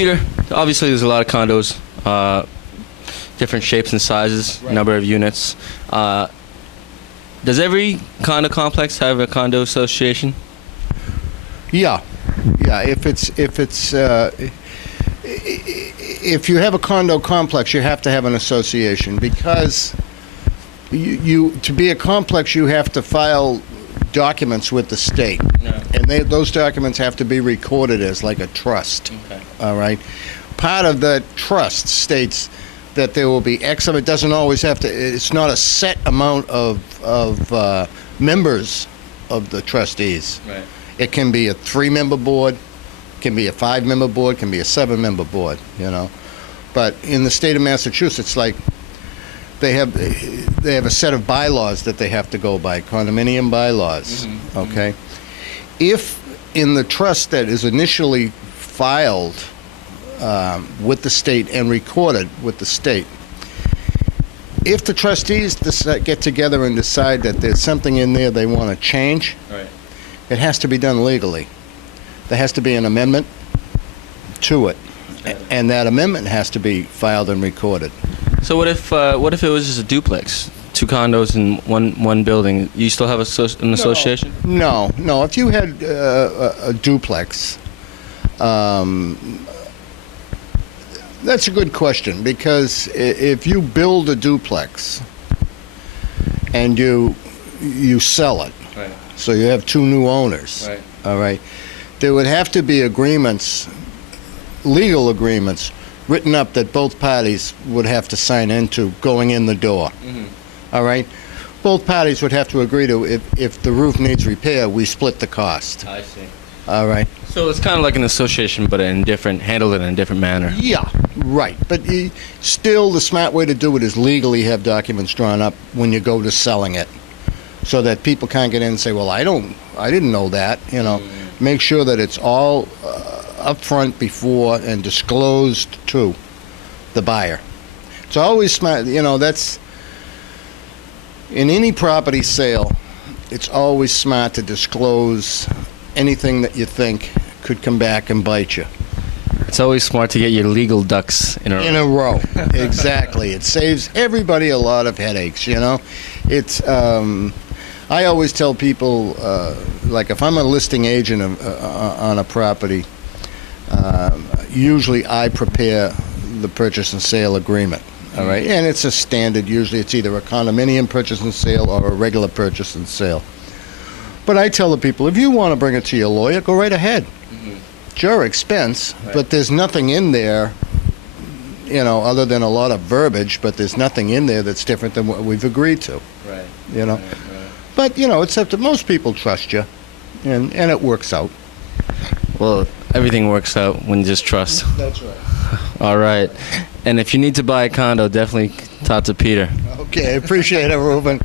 Peter, obviously there's a lot of condos, different shapes and sizes, Right. number of units. Does every condo complex have a condo association? Yeah. If you have a condo complex, you have to have an association because you to be a complex, you have to file documents with the state, and those documents have to be recorded as like a trust. Okay. All right. Part of the trust states that there will be X. It doesn't always have to. It's not a set amount of members of the trustees. Right. It can be a 3-member board, can be a 5-member board, can be a 7-member board. But in the state of Massachusetts, like they have a set of bylaws that they have to go by, condominium bylaws. Mm-hmm. Okay. If in the trust that is initially filed with the state and recorded with the state, if the trustees get together and decide that there's something in there they want to change, Right. it has to be done legally. There has to be an amendment to it, and that amendment has to be filed and recorded. So what if it was just a duplex, 2 condos in one building? You still have an association? No. If you had a duplex, that's a good question, because if you build a duplex and you sell it, Right. so you have 2 new owners, Right. all right, there would have to be agreements, legal agreements, written up that both parties would have to sign into going in the door. Mm-hmm. All right? Both parties would have to agree to, if the roof needs repair, we split the cost. I see. All right? So it's kind of like an association, but handled in a different manner. Yeah, right. But still, the smart way to do it is legally have documents drawn up when you go to selling it, so that people can't get in and say, well, I didn't know that. Make sure that it's all up front before and disclosed to the buyer. It's always smart, that's, in any property sale, it's always smart to disclose anything that you think could come back and bite you. It's always smart to get your legal ducks in a row. In a row. Exactly. It saves everybody a lot of headaches, It's, I always tell people, like if I'm a listing agent on a property, usually I prepare the purchase and sale agreement. All right, and it's a standard. Usually it's either a condominium purchase and sale or a regular purchase and sale. But I tell the people, if you want to bring it to your lawyer, go right ahead. Mm-hmm. It's your expense, Right. but there's nothing in there, other than a lot of verbiage, but there's nothing in there that's different than what we've agreed to. Right. Right. But, it's up to most people trust you, and it works out. Well, everything works out when you just trust. That's right. All right. And if you need to buy a condo, definitely talk to Peter. Okay, appreciate it, Ruben.